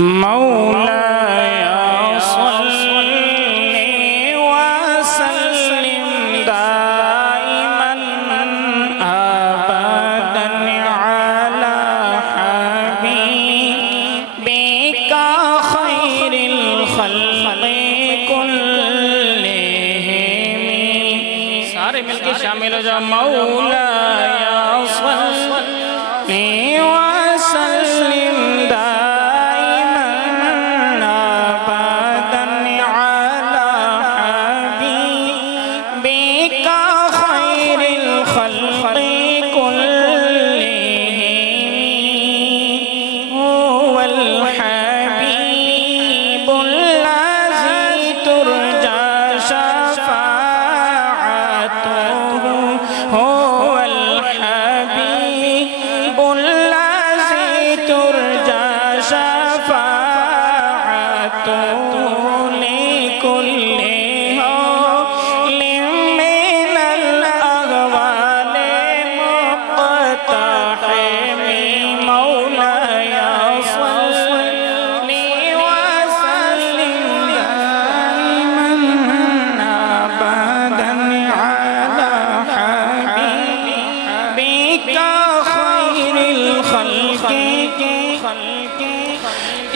مولاي صل وسلم دائما أبدا على حبيبك خير الخلق كلهم. सारे मिलके शामिल हो जाओ. مولاي صل وسلم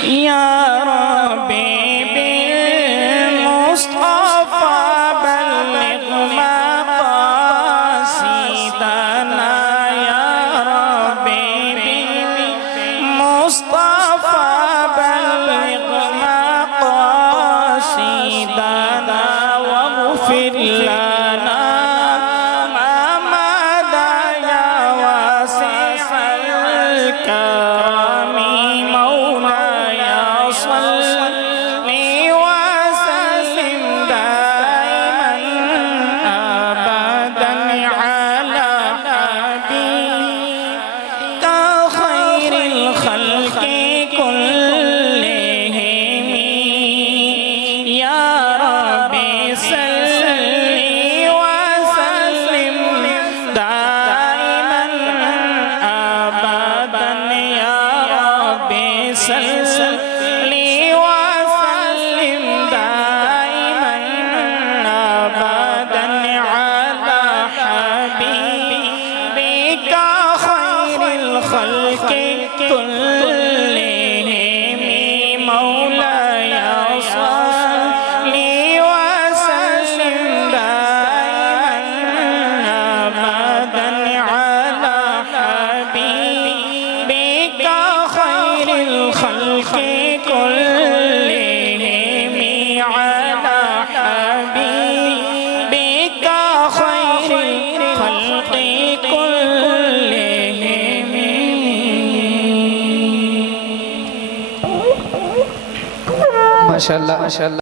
يا ربي بالمصطفى بلغ مقاصدنا. يا ربي بالمصطفى بلغ مقاصدنا واغفر لنا ما مضى يا واسع الكرم. माशाअल्लाह माशाअल्लाह.